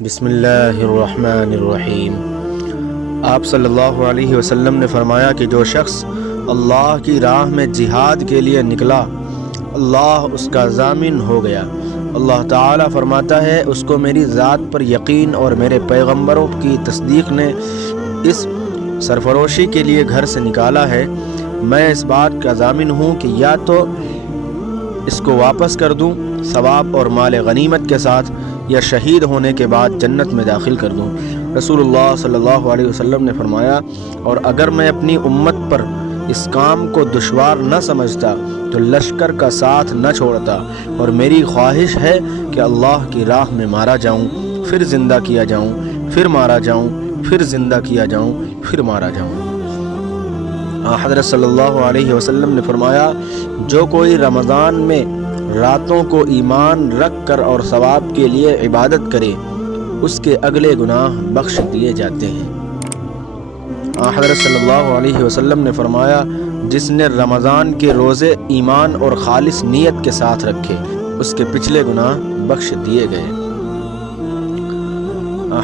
بسم اللہ الرحمن الرحیم۔ آپ صلی اللہ علیہ وسلم نے فرمایا کہ جو شخص اللہ کی راہ میں جہاد کے لیے نکلا، اللہ اس کا ضامن ہو گیا۔ اللہ تعالیٰ فرماتا ہے، اس کو میری ذات پر یقین اور میرے پیغمبروں کی تصدیق نے اس سرفروشی کے لیے گھر سے نکالا ہے۔ میں اس بات کا ضامن ہوں کہ یا تو اس کو واپس کر دوں ثواب اور مال غنیمت کے ساتھ، یا شہید ہونے کے بعد جنت میں داخل کر دوں۔ رسول اللہ صلی اللہ علیہ وسلم نے فرمایا، اور اگر میں اپنی امت پر اس کام کو دشوار نہ سمجھتا تو لشکر کا ساتھ نہ چھوڑتا، اور میری خواہش ہے کہ اللہ کی راہ میں مارا جاؤں، پھر زندہ کیا جاؤں، پھر مارا جاؤں، پھر زندہ کیا جاؤں، پھر مارا جاؤں۔ حضرت صلی اللہ علیہ وسلم نے فرمایا، جو کوئی رمضان میں راتوں کو ایمان رکھ کر اور ثواب کے لیے عبادت کرے، اس کے اگلے گناہ بخش دیے جاتے ہیں۔ حضرت صلی اللہ علیہ وسلم نے فرمایا، جس نے رمضان کے روزے ایمان اور خالص نیت کے ساتھ رکھے، اس کے پچھلے گناہ بخش دیے گئے۔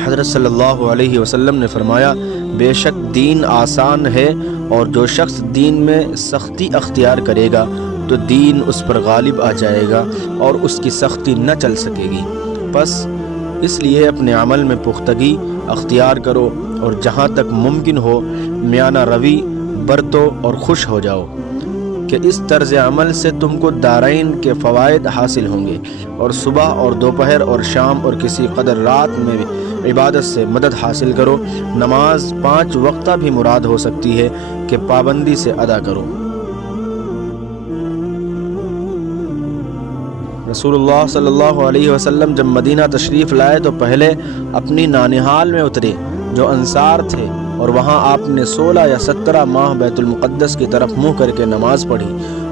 حضرت صلی اللہ علیہ وسلم نے فرمایا، بے شک دین آسان ہے، اور جو شخص دین میں سختی اختیار کرے گا تو دین اس پر غالب آ جائے گا اور اس کی سختی نہ چل سکے گی۔ پس اس لیے اپنے عمل میں پختگی اختیار کرو، اور جہاں تک ممکن ہو میانہ روی برتو اور خوش ہو جاؤ، کہ اس طرز عمل سے تم کو دارین کے فوائد حاصل ہوں گے، اور صبح اور دوپہر اور شام اور کسی قدر رات میں عبادت سے مدد حاصل کرو۔ نماز 5 وقتہ بھی مراد ہو سکتی ہے کہ پابندی سے ادا کرو۔ رسول اللہ صلی اللہ علیہ وسلم جب مدینہ تشریف لائے تو پہلے اپنی نانہال میں اترے جو انصار تھے، اور وہاں آپ نے 16 یا 17 ماہ بیت المقدس کی طرف منہ کر کے نماز پڑھی،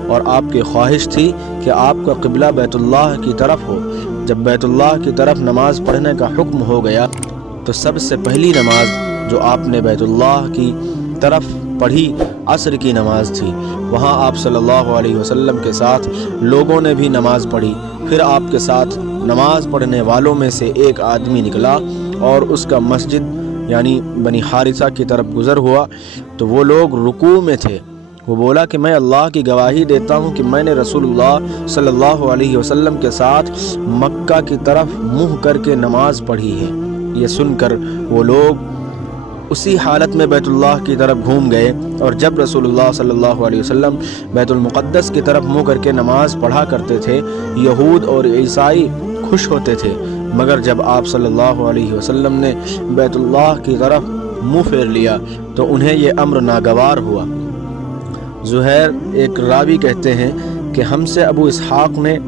اور آپ کی خواہش تھی کہ آپ کا قبلہ بیت اللہ کی طرف ہو۔ جب بیت اللہ کی طرف نماز پڑھنے کا حکم ہو گیا تو سب سے پہلی نماز جو آپ نے بیت اللہ کی طرف پڑھی عصر کی نماز تھی۔ وہاں آپ صلی اللہ علیہ وسلم کے ساتھ لوگوں نے بھی نماز پڑھی۔ پھر آپ کے ساتھ نماز پڑھنے والوں میں سے ایک آدمی نکلا اور اس کا مسجد یعنی بنی حارثہ کی طرف گزر ہوا، تو وہ لوگ رکوع میں تھے۔ وہ بولا کہ میں اللہ کی گواہی دیتا ہوں کہ میں نے رسول اللہ صلی اللہ علیہ وسلم کے ساتھ مکہ کی طرف منہ کر کے نماز پڑھی ہے۔ یہ سن کر وہ لوگ اسی حالت میں بیت اللہ کی طرف گھوم گئے، اور جب رسول اللہ صلی اللہ علیہ وسلم بیت المقدس کی طرف منہ کر کے نماز پڑھا کرتے تھے، یہود اور عیسائی خوش ہوتے تھے، مگر جب آپ صلی اللہ علیہ وسلم نے بیت اللہ کی طرف منہ پھیر لیا تو انہیں یہ امر ناگوار ہوا۔ زہیر ایک راوی کہتے ہیں کہ ہم سے ابو اسحاق نے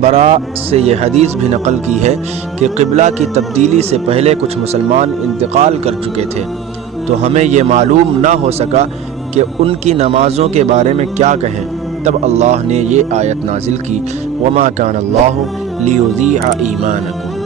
برا سے یہ حدیث بھی نقل کی ہے کہ قبلہ کی تبدیلی سے پہلے کچھ مسلمان انتقال کر چکے تھے، تو ہمیں یہ معلوم نہ ہو سکا کہ ان کی نمازوں کے بارے میں کیا کہیں۔ تب اللہ نے یہ آیت نازل کی، وَمَا كَانَ اللَّهُ لِيُضِيعَ إِيمَانَكُمْ۔